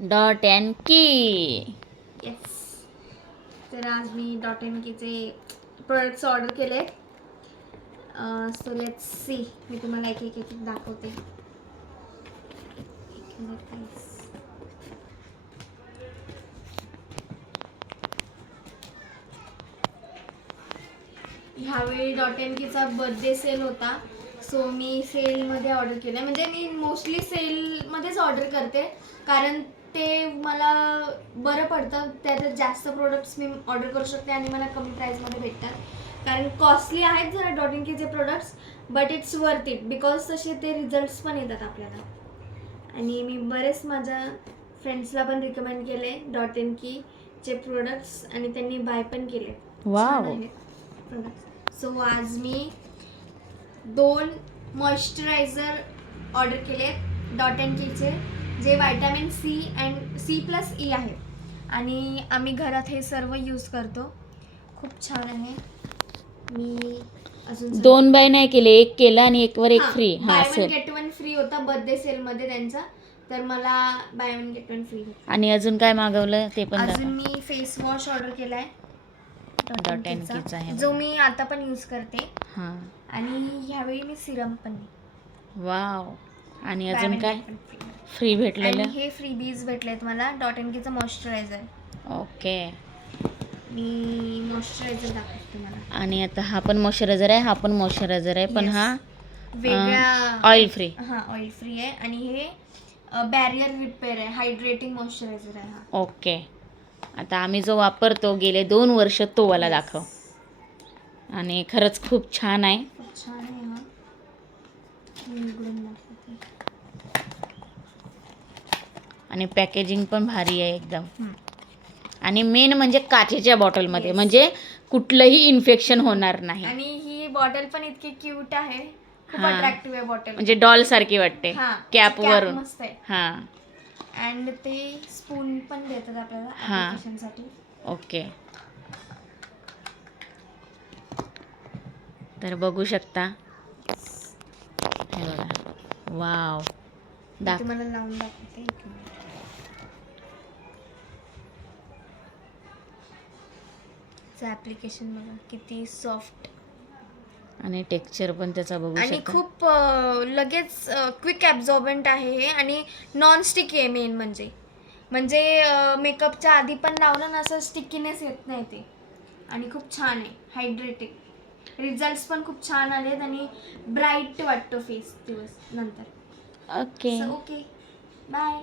Dot and की. Yes. तर आज मी डॉट एन कीचे प्रोडक्ट्स ऑर्डर केले. So let's see. मी तुम्हाला एक एक एक दाखवते. एक मिनिट प्लीज. ह्यावेळी डॉट एन कीचा बर्थडे सेल होता. सो मी सेलमध्ये ऑर्डर केलं. म्हणजे मी मोस्टली सेलमध्येच ऑर्डर करते, कारण ते मला बरं पडतं. त्याच्यात जास्त प्रोडक्ट्स मी ऑर्डर करू शकते आणि मला कमी प्राईसमध्ये भेटतात. कारण कॉस्टली आहेत जरा डॉट एन कीचे products, but it's worth it because तसे ते रिझल्ट्स पण येतात आपल्याला. आणि मी बरेच माझ्या फ्रेंड्सला पण रिकमेंड केले डॉट एन कीचे प्रोडक्ट्स आणि त्यांनी बाय पण केले. वाव. छान आहेत प्रोडक्ट्स. सो आज मी 2 मॉइश्चरायझर ऑर्डर केले डॉट एन कीचे, जे व्हायटॅमिन सी अँड C+E आहे. आणि आम्ही घरात हे सर्व यूज करतो. खूप छान आहे. मी अजून 2 बाय नाही केले, एक केला आणि एक वर एक free. By one get one free होता बर्थडे सेलमध्ये त्यांचा, तर मला by one get one free. आणि अजून काय मागवलं ते पण अजून मी फेस वॉश ऑर्डर केलाय डॉट अँड कीचा आहे, जो मी आता पण यूज करते. हां. आणि ह्यावेळी मी सिरम पण. वाव. आणि अजून काय फ्री भेटलेलं? आणि हे फ्रीबीज भेटलेत मला डॉट एन कीचं मॉइश्चरायझर. ओके. मी मॉइश्चरायझर दाखवते तुम्हाला. आणि आता हा पण मॉइश्चरायझर आहे, हा पण मॉइश्चरायझर आहे, पण हा वेगळ्या ऑइल फ्री. हां, ऑइल फ्री आहे. आणि हे बॅरियर रिपेअर आहे, हायड्रेटिंग मॉइश्चरायझर आहे हा. ओके. आता आम्ही जो वापरतो गेले 2 वर्ष तो वाला दाखव. आणि खरंच खूप छान आहे. खूप छान आहे हा. मी उघडून दाखवते. आणि पॅकेजिंग पण भारी आहे एकदम. आणि मेन म्हणजे काचेच्या बॉटलमध्ये, म्हणजे कुठलंही इन्फेक्शन होणार नाही. आणि ही बॉटल पण इतकी क्यूट आहे, खूप अट्रॅक्टिव्ह आहे बॉटल. म्हणजे डॉल सारखी वाटते कॅप वरून. मस्त आहे. हां. अँड ते स्पून पण देतात आपल्याला ॲप्लिकेशनसाठी. ओके. तर बघू शकता. हे बघा. वाव. तुम्हाला लावून दाखवते. ॲप्लिकेशन बघा किती सॉफ्ट आणि टेक्स्चर पण त्याचा बघू शकता. आणि खूप लगेच क्विक ॲब्झॉर्बंट आहे हे. आणि नॉन स्टिकी आहे मेन म्हणजे मेकअपच्या आधी पण लावलं ना असं स्टिकीनेस येत नाही ते. आणि खूप छान आहे, हायड्रेटिंग. रिझल्ट्स पण खूप छान आलेत आणि ब्राईट वाटतो फेस दिवस नंतर. ओके. Okay, bye.